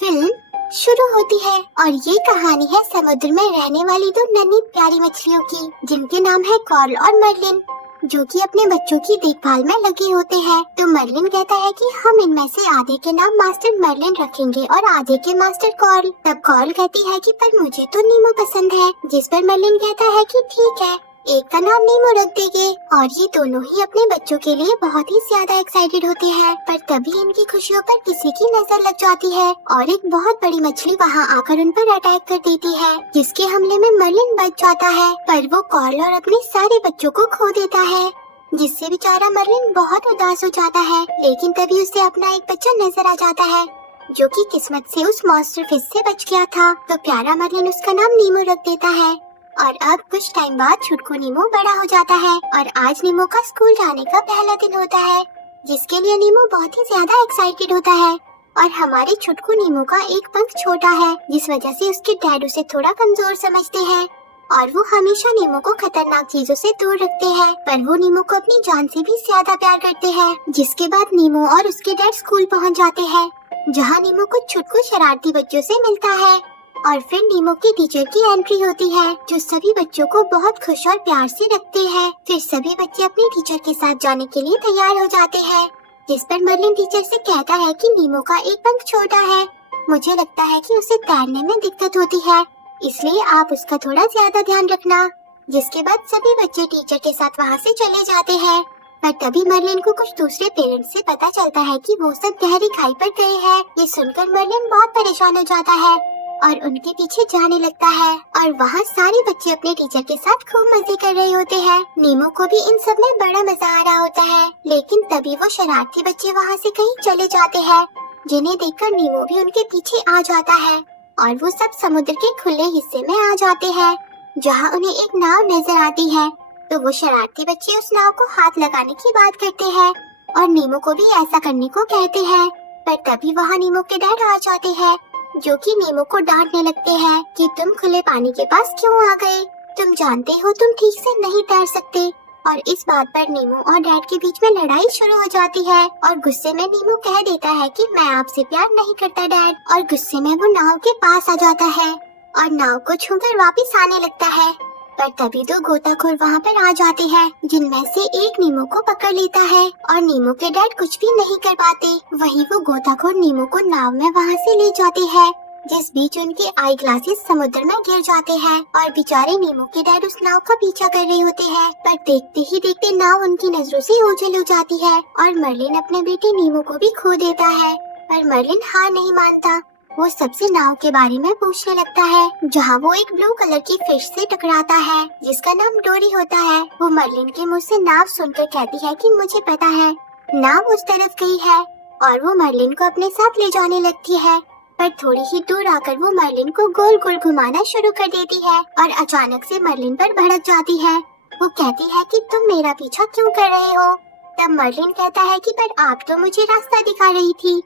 Film शुरू होती है और ये कहानी है समुद्र में रहने वाली दो नन्ही प्यारी मछलियों की, जिनके नाम है कॉर्ल और मर्लिन, जो कि अपने बच्चों की देखभाल में लगे होते हैं। तो मर्लिन कहता है कि हम इनमें से आधे के नाम मास्टर मर्लिन रखेंगे और आधे के मास्टर कॉर्ल। तब कॉर्ल कहती है कि पर मुझे तो नीमो पसंद है, जिस पर मर्लिन कहता है कि ठीक है, एक का नाम नीमो रख देंगे। और ये दोनों ही अपने बच्चों के लिए बहुत ही ज्यादा एक्साइटेड होते हैं, पर तभी इनकी खुशियों पर किसी की नजर लग जाती है और एक बहुत बड़ी मछली वहाँ आकर उन पर अटैक कर देती है, जिसके हमले में मर्लिन बच जाता है, पर वो कॉर्ल और अपने सारे बच्चों को खो देता है, जिससे बेचारा मर्लिन बहुत उदास हो जाता है। लेकिन तभी उसे अपना एक बच्चा नजर आ जाता है, जो कि किस्मत से उस मॉन्स्टर फिश से बच गया था। तो प्यारा मर्लिन उसका नाम नीमो रख देता है। और अब कुछ टाइम बाद छुटकू नीमो बड़ा हो जाता है और आज नीमो का स्कूल जाने का पहला दिन होता है, जिसके लिए नीमो बहुत ही ज्यादा एक्साइटेड होता है। और हमारे छुटकू नीमो का एक पंख छोटा है, जिस वजह से उसके डैड उसे थोड़ा कमजोर समझते हैं और वो हमेशा नीमो को खतरनाक चीजों से दूर रखते हैं, पर वो नीमो को अपनी जान से भी ज्यादा प्यार करते हैं। जिसके बाद नीमो और उसके डैड स्कूल पहुंच जाते हैं, जहां नीमो को छुटकू शरारती बच्चों से मिलता है। और फिर नीमो की टीचर की एंट्री होती है, जो सभी बच्चों को बहुत खुश और प्यार से रखते हैं। फिर सभी बच्चे अपने टीचर के साथ जाने के लिए तैयार हो जाते हैं, जिस पर मर्लिन टीचर से कहता है कि नीमो का एक पंख छोटा है, मुझे लगता है कि उसे तैरने में दिक्कत होती है, इसलिए आप उसका थोड़ा ज्यादा ध्यान रखना। जिसके बाद सभी बच्चे टीचर के साथ वहाँ से चले जाते हैं, पर तभी मर्लिन को कुछ दूसरे पेरेंट्स से पता चलता है कि वो सब गहरी खाई पर गए हैं। ये सुनकर मर्लिन बहुत परेशान हो जाता है और उनके पीछे जाने लगता है। और वहाँ सारे बच्चे अपने टीचर के साथ खूब मजे कर रहे होते हैं। नीमो को भी इन सब में बड़ा मजा आ रहा होता है, लेकिन तभी वो शरारती बच्चे वहाँ से कहीं चले जाते हैं, जिन्हें देखकर नीमो भी उनके पीछे आ जाता है और वो सब समुद्र के खुले हिस्से में आ जाते हैं, जहाँ उन्हें एक नाव नजर आती है। तो वो शरारती बच्चे उस नाव को हाथ लगाने की बात करते हैं और नीमो को भी ऐसा करने को कहते हैं, पर तभी वहाँ नीमो के डैड आ जाते हैं, जो कि नीमो को डांटने लगते हैं कि तुम खुले पानी के पास क्यों आ गए, तुम जानते हो तुम ठीक से नहीं तैर सकते। और इस बात पर नीमो और डैड के बीच में लड़ाई शुरू हो जाती है और गुस्से में नीमो कह देता है कि मैं आपसे प्यार नहीं करता डैड, और गुस्से में वो नाव के पास आ जाता है और नाव को छूकर वापस आने लगता है। पर तभी दो गोताखोर वहाँ पर आ जाते हैं, जिनमें से एक नीमो को पकड़ लेता है और नीमो के डैड कुछ भी नहीं कर पाते। वहीं वो गोताखोर नीमो को नाव में वहाँ से ले जाते हैं, जिस बीच उनके आई ग्लासेस समुद्र में गिर जाते हैं और बेचारे नीमो के डैड उस नाव का पीछा कर रहे होते हैं, पर देखते ही देखते नाव उनकी नजरों से ओझल हो जाती है और मर्लिन अपने बेटे नीमो को भी खो देता है। पर मर्लिन हार नहीं मानता, वो सबसे नाव के बारे में पूछने लगता है, जहाँ वो एक ब्लू कलर की फिश से टकराता है, जिसका नाम डोरी होता है। वो मर्लिन के मुंह से नाव सुनकर कहती है कि मुझे पता है, नाव उस तरफ गई है, और वो मर्लिन को अपने साथ ले जाने लगती है। पर थोड़ी ही दूर आकर वो मर्लिन को गोल गोल घुमाना शुरू कर देती है और अचानक से मर्लिन पर भड़क जाती है। वो कहती है कि तुम मेरा पीछा क्यों कर रहे हो। तब मर्लिन कहता है कि पर आप तो मुझे रास्ता दिखा रही थी,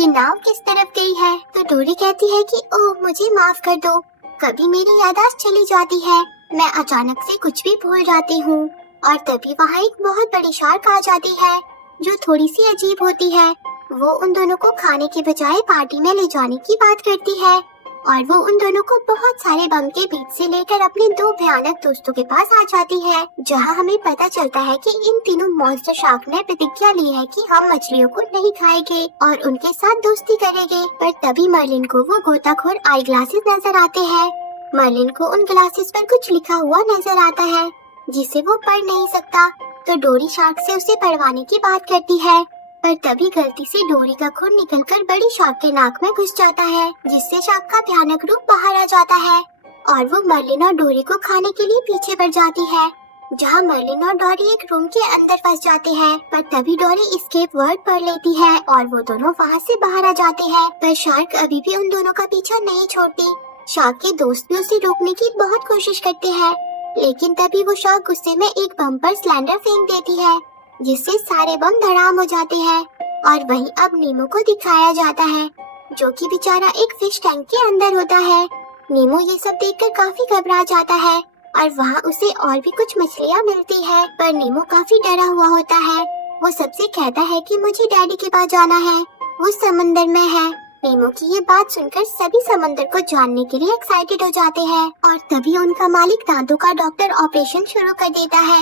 ये नाव किस तरफ गई है। तो डोरी कहती है कि ओह मुझे माफ कर दो, कभी मेरी याददाश्त चली जाती है, मैं अचानक से कुछ भी भूल जाती हूँ। और तभी वहाँ एक बहुत बड़ी शार्क आ जाती है, जो थोड़ी सी अजीब होती है। वो उन दोनों को खाने के बजाय पार्टी में ले जाने की बात करती है और वो उन दोनों को बहुत सारे बम के बीच से लेकर अपने दो भयानक दोस्तों के पास आ जाती है, जहां हमें पता चलता है कि इन तीनों मॉन्स्टर शार्क ने प्रतिज्ञा ली है कि हम मछलियों को नहीं खाएंगे और उनके साथ दोस्ती करेंगे। पर तभी मर्लिन को वो गोताखोर आई ग्लासेस नजर आते हैं। मर्लिन को उन ग्लासेस पर कुछ लिखा हुआ नजर आता है, जिसे वो पढ़ नहीं सकता, तो डोरी शार्क से उसे पढ़वाने की बात करती है। पर तभी गलती से डोरी का खून निकलकर बड़ी शार्क के नाक में घुस जाता है, जिससे शार्क का भयानक रूप बाहर आ जाता है और वो मर्लिन और डोरी को खाने के लिए पीछे बढ़ जाती है, जहां मर्लिन और डोरी एक रूम के अंदर फंस जाते हैं। पर तभी डोरी एस्केप वर्ड पढ़ लेती है और वो दोनों वहां से बाहर आ जाते हैं। पर शार्क अभी भी उन दोनों का पीछा नहीं छोड़ती। शार्क के दोस्त भी उसे रोकने की बहुत कोशिश करते हैं, लेकिन तभी वो शार्क गुस्से में एक बम पर सिलेंडर फेंक देती है, जिससे सारे बम धड़ाम हो जाते हैं। और वहीं अब नीमो को दिखाया जाता है, जो कि बेचारा एक फिश टैंक के अंदर होता है। नीमो ये सब देखकर काफी घबरा जाता है और वहाँ उसे और भी कुछ मछलियाँ मिलती है, पर नीमो काफी डरा हुआ होता है। वो सबसे कहता है कि मुझे डैडी के पास जाना है, वो समंदर में है नीमो की ये बात सुनकर सभी समंदर को जानने के लिए एक्साइटेड हो जाते हैं और तभी उनका मालिक दांतों का डॉक्टर ऑपरेशन शुरू कर देता है,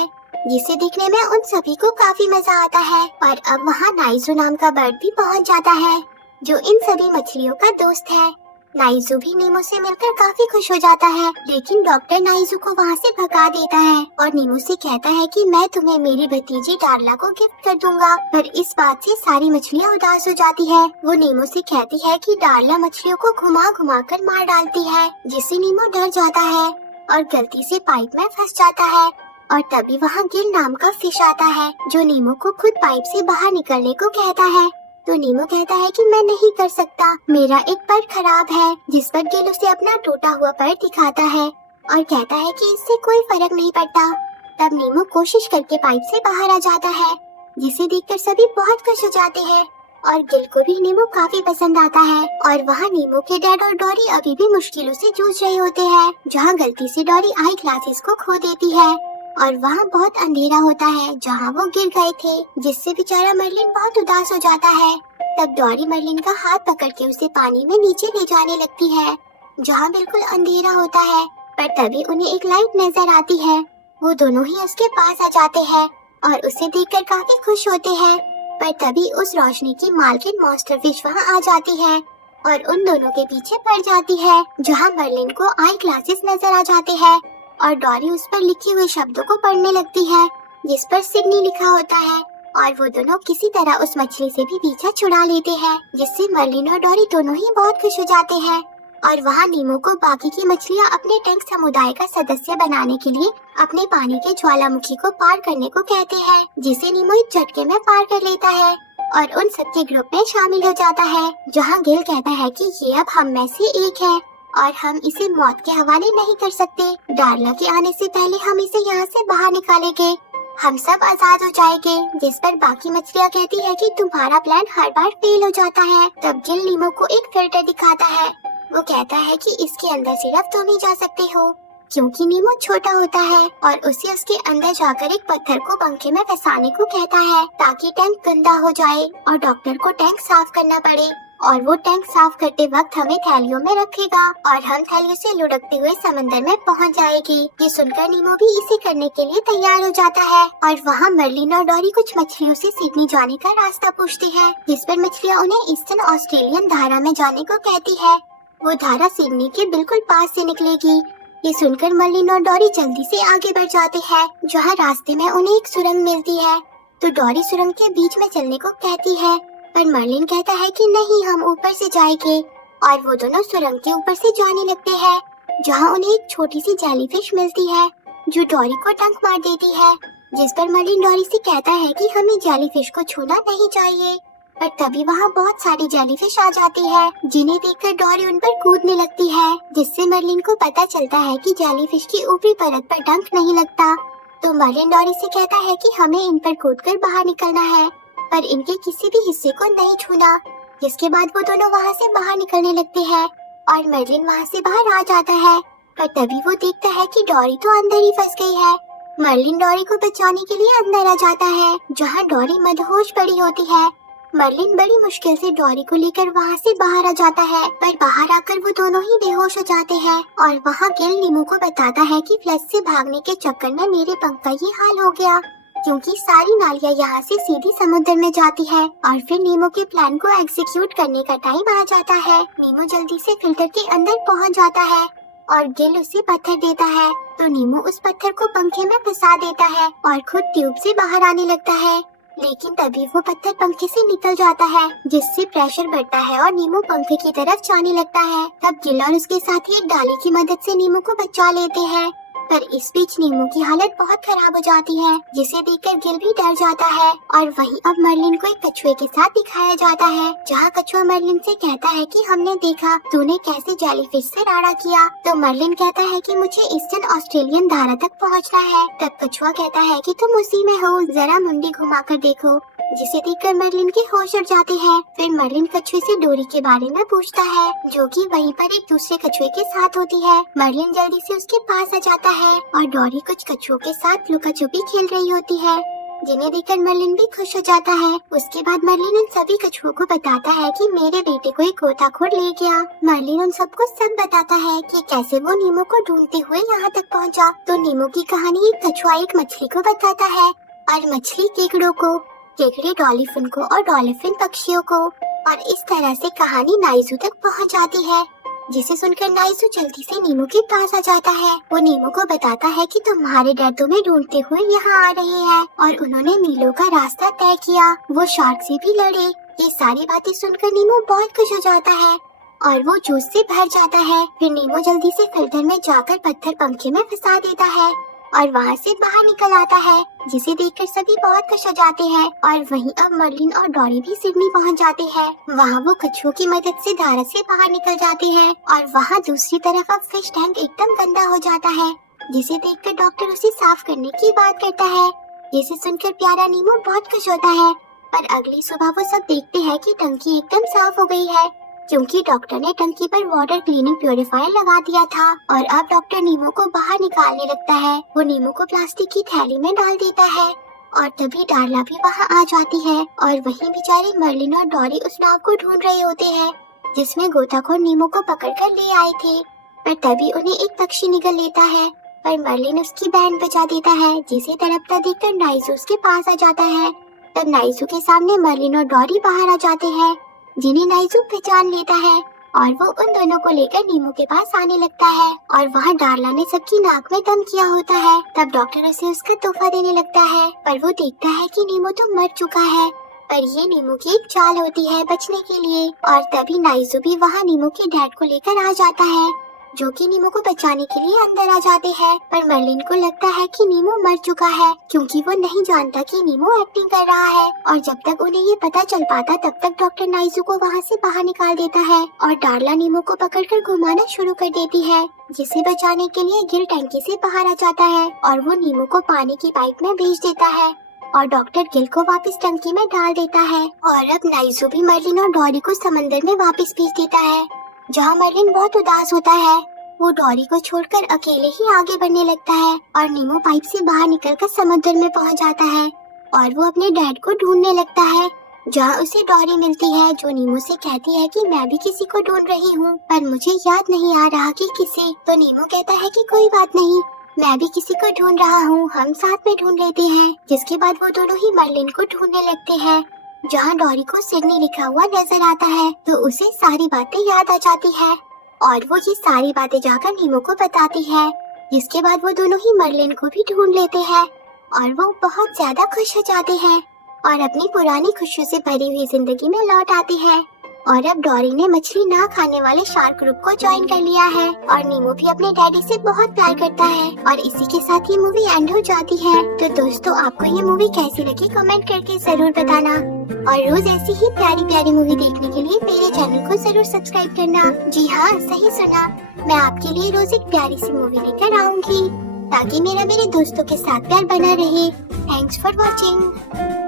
जिसे देखने में उन सभी को काफी मजा आता है। और अब वहाँ नाइजू नाम का बर्ड भी पहुँच जाता है, जो इन सभी मछलियों का दोस्त है। नाइजू भी नीमो से मिलकर काफी खुश हो जाता है, लेकिन डॉक्टर नाइजू को वहाँ से भगा देता है और नीमो से कहता है कि मैं तुम्हें मेरी भतीजी डार्ला को गिफ्ट कर दूंगा। पर इस बात से सारी मछलियाँ उदास हो जाती है। वो नीमो से कहती है कि डार्ला मछलियों को घुमा घुमा कर मार डालती है, जिससे नीमो डर जाता है और गलती से पाइप में फंस जाता है। और तभी वहाँ गिल नाम का फिश आता है, जो नीमो को खुद पाइप से बाहर निकलने को कहता है। तो नीमो कहता है कि मैं नहीं कर सकता, मेरा एक पैर खराब है, जिस पर गिल उसे अपना टूटा हुआ पैर दिखाता है और कहता है कि इससे कोई फर्क नहीं पड़ता। तब नीमो कोशिश करके पाइप से बाहर आ जाता है, जिसे देखकर सभी बहुत खुश हो जाते हैं और गिल को भी नीमो काफी पसंद आता है। और वहाँ नीमो के डैड और डोरी अभी भी मुश्किलों से जूझ रहे होते हैं, जहाँ गलती से डोरी आई ग्लासेस को खो देती है और वहाँ बहुत अंधेरा होता है जहाँ वो गिर गए थे, जिससे बेचारा मर्लिन बहुत उदास हो जाता है। तब डोरी मर्लिन का हाथ पकड़ के उसे पानी में नीचे ले जाने लगती है, जहाँ बिल्कुल अंधेरा होता है। पर तभी उन्हें एक लाइट नजर आती है। वो दोनों ही उसके पास आ जाते हैं और उसे देखकर काफी खुश होते हैं। पर तभी उस रोशनी की मालकिन मॉन्स्टर फिश वहाँ आ जाती है और उन दोनों के पीछे पड़ जाती है, जहाँ मर्लिन को आई ग्लासेस नजर आ जाते हैं और डोरी उस पर लिखे हुए शब्दों को पढ़ने लगती है, जिस पर सिडनी लिखा होता है। और वो दोनों किसी तरह उस मछली से भी पीछा छुड़ा लेते हैं, जिससे मर्लिन और डोरी दोनों ही बहुत खुश हो जाते हैं। और वहाँ नीमो को बाकी की मछलियाँ अपने टैंक समुदाय का सदस्य बनाने के लिए अपने पानी के ज्वालामुखी को पार करने को कहते हैं, जिसे नीमो एक झटके में पार कर लेता है और उन सबके ग्रुप में शामिल हो जाता है। जहाँ गिल कहता है कि ये अब हम में से एक है और हम इसे मौत के हवाले नहीं कर सकते। डार्ला के आने से पहले हम इसे यहाँ से बाहर निकालेंगे, हम सब आजाद हो जाएंगे। जिस पर बाकी मछलियाँ कहती है कि तुम्हारा प्लान हर बार फेल हो जाता है। तब गिल नीमो को एक फिल्टर दिखाता है। वो कहता है कि इसके अंदर सिर्फ तुम ही जा सकते हो, क्योंकि नीमो छोटा होता है और उसे उसके अंदर जाकर एक पत्थर को पंखे में फंसाने को कहता है, ताकि टैंक गंदा हो जाए और डॉक्टर को टैंक साफ करना पड़े। और वो टैंक साफ करते वक्त हमें थैलियों में रखेगा और हम थैलियों से लुढ़कते हुए समंदर में पहुंच जाएगी। ये सुनकर नीमो भी इसे करने के लिए तैयार हो जाता है। और वहाँ मर्लिन और डोरी कुछ मछलियों से सिडनी जाने का रास्ता पूछती है, जिस पर मछलियाँ उन्हें ईस्टर्न ऑस्ट्रेलियन धारा में जाने को कहती है। वो धारा सिडनी के बिल्कुल पास से निकलेगी। ये सुनकर मर्लिन और डोरी जल्दी से आगे बढ़ जाते हैं, जहाँ रास्ते में उन्हें एक सुरंग मिलती है। तो डोरी सुरंग के बीच में चलने को कहती है, पर मर्लिन कहता है कि नहीं, हम ऊपर से जाएंगे। और वो दोनों सुरंग के ऊपर से जाने लगते हैं, जहाँ उन्हें एक छोटी सी जेलीफिश मिलती है, जो डोरी को डंक मार देती है। जिस पर मर्लिन डोरी से कहता है कि हमें जेलीफिश को छूना नहीं चाहिए। पर तभी वहाँ बहुत सारी जेलीफिश आ जाती है, जिन्हें देखकर डोरी उन पर कूदने लगती है, जिससे मर्लिन को पता चलता है कि जेलीफिश की ऊपरी परत पर डंक नहीं लगता। तो मर्लिन डोरी से कहता है कि हमें इन पर कूदकर बाहर निकलना है, पर इनके किसी भी हिस्से को नहीं छूना। जिसके बाद वो दोनों वहाँ से बाहर निकलने लगते हैं और मर्लिन वहाँ से बाहर आ जाता है। पर तभी वो देखता है कि डोरी तो अंदर ही फंस गई है। मर्लिन डोरी को बचाने के लिए अंदर आ जाता है, जहाँ डोरी मदहोश पड़ी होती है। मर्लिन बड़ी मुश्किल से डोरी को लेकर वहाँ से बाहर आ जाता है, पर बाहर आकर वो दोनों ही बेहोश हो जाते हैं। और वहाँ गिल नीमो को बताता है कि फ्लड से भागने के चक्कर में मेरे पंख का ये हाल हो गया, क्योंकि सारी नालियाँ यहाँ से सीधी समुद्र में जाती है। और फिर नीमो के प्लान को एग्जीक्यूट करने का टाइम आ जाता है। नीमो जल्दी से फिल्टर के अंदर पहुँच जाता है और गिल उसे पत्थर देता है। तो नीमो उस पत्थर को पंखे में फंसा देता है और खुद ट्यूब से बाहर आने लगता है। लेकिन तभी वो पत्थर पंखे से निकल जाता है, जिससे प्रेशर बढ़ता है और नीमो पंखे की तरफ जाने लगता है। तब गिल और उसके साथी एक डाली की मदद से नीमो को बचा लेते हैं। पर इस बीच नीमो की हालत बहुत खराब हो जाती है, जिसे देखकर गिल भी डर जाता है। और वहीं अब मर्लिन को एक कछुए के साथ दिखाया जाता है, जहाँ कछुआ मर्लिन से कहता है कि हमने देखा तूने कैसे जेलीफिश से राड़ा किया। तो मर्लिन कहता है कि मुझे ईस्टर्न ऑस्ट्रेलियन धारा तक पहुँचना है। तब कछुआ कहता है कि तुम उसी में हो, जरा मुंडी घुमा कर देखो, जिसे देखकर मर्लिन के होश उड़ जाते हैं। फिर मर्लिन कछुए से डोरी के बारे में पूछता है, जो कि वहीं पर एक दूसरे कछुए के साथ होती है। मर्लिन जल्दी से उसके पास आ जाता है और डोरी कुछ कछुओं के साथ लुका छुपी खेल रही होती है। जिन्हें देखकर मर्लिन भी खुश हो जाता है। उसके बाद मर्लिन उन सभी कछुओं को बताता है कि मेरे बेटे को एक गोताखोर ले गया। मर्लिन उन सबको सब बताता है कि कैसे वो नीमो को ढूंढते हुए यहाँ तक पहुँचा। तो नीमो की कहानी एक कछुआ एक मछली को बताता है और मछली केकड़ों को, केकड़े डॉल्फिन को और डॉल्फिन पक्षियों को। और इस तरह से कहानी नाइजू तक पहुँच जाती है, जिसे सुनकर नाइजू जल्दी से नीमो के पास आ जाता है। वो नीमो को बताता है कि तुम्हारे डैड तुम्हें ढूंढते हुए यहाँ आ रहे हैं और उन्होंने मीलों का रास्ता तय किया। वो शार्क से भी लड़े। ये सारी बातें सुनकर नीमो बहुत खुश हो जाता है और वो जोश से भर जाता है। फिर नीमो जल्दी से फिल्टर में जाकर पत्थर पंखे में फंसा देता है और वहाँ से बाहर निकल आता है, जिसे देखकर सभी बहुत खुश हो जाते हैं। और वहीं अब मर्लिन और डोरी भी सिडनी पहुँच जाते हैं। वहाँ वो कछुओं की मदद से धारा से बाहर निकल जाते हैं और वहाँ दूसरी तरफ अब फिश टैंक एकदम गंदा हो जाता है, जिसे देखकर डॉक्टर उसे साफ करने की बात करता है। जिसे सुनकर प्यारा नीमो बहुत खुश होता है। पर अगली सुबह वो सब देखते हैं कि टंकी एकदम साफ हो गई है, क्योंकि डॉक्टर ने टंकी पर वाटर क्लीनिंग प्यूरिफायर लगा दिया था। और अब डॉक्टर नीमो को बाहर निकालने लगता है। वो नीमो को प्लास्टिक की थैली में डाल देता है और तभी डार्ला भी वहाँ आ जाती है। और वहीं बेचारे मर्लिन और डोरी उस नाव को ढूंढ रहे होते हैं जिसमें गोताखोर नीमो को पकड़कर ले आए थे। पर तभी उन्हें एक पक्षी निगल लेता है, पर मर्लिन उसकी बैंड बजा देता है, जिसे तड़पता देखकर नाइजू उसके पास आ जाता है। तब नाइजू के सामने मर्लिन और डोरी बाहर आ जाते हैं, जिन्हें नाइजू पहचान लेता है और वो उन दोनों को लेकर नीमो के पास आने लगता है। और वहाँ डार्ला ने सबकी नाक में दम किया होता है। तब डॉक्टर उसे उसका तोहफा देने लगता है, पर वो देखता है कि नीमो तो मर चुका है। पर ये नीमो की एक चाल होती है बचने के लिए। और तभी नाइजू भी वहाँ नीमो के डैड को लेकर आ जाता है, जो कि नीमो को बचाने के लिए अंदर आ जाते हैं। पर मर्लिन को लगता है कि नीमो मर चुका है, क्योंकि वो नहीं जानता कि नीमो एक्टिंग कर रहा है। और जब तक उन्हें ये पता चल पाता तब तक डॉक्टर नाइजू को वहाँ से बाहर निकाल देता है और डार्ला नीमो को पकड़कर घुमाना शुरू कर देती है, जिसे बचाने के लिए गिल टंकी से बाहर आ जाता है और वो नीमो को पानी की पाइप में भेज देता है और डॉक्टर गिल को वापस टंकी में डाल देता है। और अब नाइजू भी मर्लिन और डोरी को समंदर में वापस भेज देता है, जहाँ मर्लिन बहुत उदास होता है। वो डोरी को छोड़कर अकेले ही आगे बढ़ने लगता है और नीमो पाइप से बाहर निकलकर समुद्र में पहुँच जाता है और वो अपने डैड को ढूंढने लगता है, जहाँ उसे डोरी मिलती है, जो नीमो से कहती है कि मैं भी किसी को ढूंढ रही हूँ, पर मुझे याद नहीं आ रहा कि किसे। तो नीमो कहता है कि कोई बात नहीं, मैं भी किसी को ढूंढ रहा हूँ, हम साथ में ढूंढ लेते हैं। जिसके बाद वो दोनों ही मर्लिन को ढूंढने लगते हैं, जहाँ डोरी को सिडनी लिखा हुआ नजर आता है। तो उसे सारी बातें याद आ जाती है और वो ये सारी बातें जाकर नीमो को बताती है। जिसके बाद वो दोनों ही मर्लिन को भी ढूंढ लेते हैं और वो बहुत ज्यादा खुश हो जाते हैं और अपनी पुरानी खुशियों से भरी हुई जिंदगी में लौट आते हैं। और अब डोरी ने मछली ना खाने वाले शार्क ग्रुप को ज्वाइन कर लिया है और नीमो भी अपने डैडी से बहुत प्यार करता है। और इसी के साथ ये मूवी एंड हो जाती है। तो दोस्तों, आपको ये मूवी कैसी लगी कमेंट करके जरूर बताना और रोज ऐसी ही प्यारी प्यारी मूवी देखने के लिए मेरे चैनल को जरूर सब्सक्राइब करना। जी हाँ, सही सुना, मैं आपके लिए रोज एक प्यारी सी मूवी लेकर आऊंगी, ताकि मेरे दोस्तों के साथ प्यार बना रहे। Thanks for watching.